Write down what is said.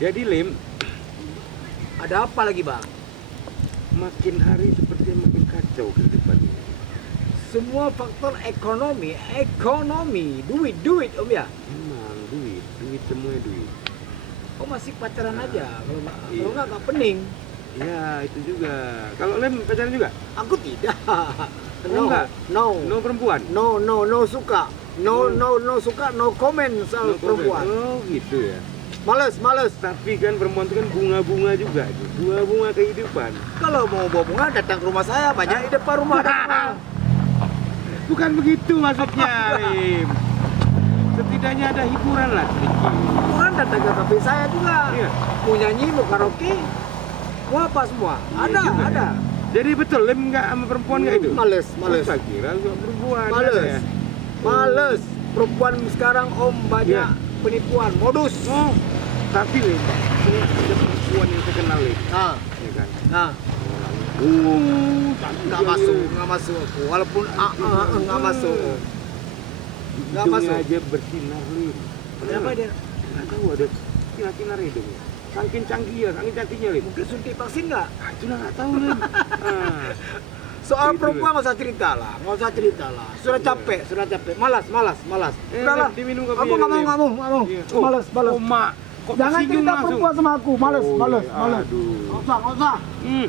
Jadi Lim, Ada apa lagi bang? makin hari seperti makin kacau ke depannya. Semua faktor ekonomi, duit om ya. Emang duit semua duit. Oh masih pacaran aja, kalau Iya. nggak pening. Ya itu juga. Kalau Lem pacaran juga? Aku tidak. Oh, enggak? no, No perempuan? no suka, no suka, no comment soal No comment. perempuan. Oh gitu ya. Males. Tapi kan perempuan itu kan bunga-bunga juga itu. Bunga-bunga kehidupan. Kalau mau bawa bunga datang ke rumah saya, banyak di depan rumah. ada bunga. Bukan begitu maksudnya, Lim. Setidaknya ada hiburan lah sedikit. Bukan datang ke kafe saya juga. Iya. Mau nyanyi, mau karaoke, mau apa semua. Iya juga Ada. ya. Jadi betul Lem nggak sama perempuan nggak itu? Males. Oh, saya kira sama perempuan. Males. ada ya? Males. Perempuan sekarang om banyak Iya. penipuan, modus. Oh, tapi Lem, ini ada perempuan yang saya kenal Lem, Nah, ya kan? nah. Cantik Nggak dia. masuk aku. Walaupun nggak masuk. Nggak Hidungnya masuk. aja bersinar Lim. Kenapa dia? Nggak tahu ada sinar-sinar hidungnya. Saking canggih ya, saking cantiknya Lim. Mungkin suntik vaksin nggak? Ah, itulah nggak tahu Lim. Ah, Soal Gitu, perempuan nggak usah cerita lah. Sudah capek. Malas. Sudahlah. Lem, diminum Aku kopinya, nggak Lim. mau. Iya. Malas. Oh, Mak. Kok Jangan tersinggung cerita langsung? perempuan sama aku. Malas. Oh, iya. Aduh. Nggak usah. Hmm.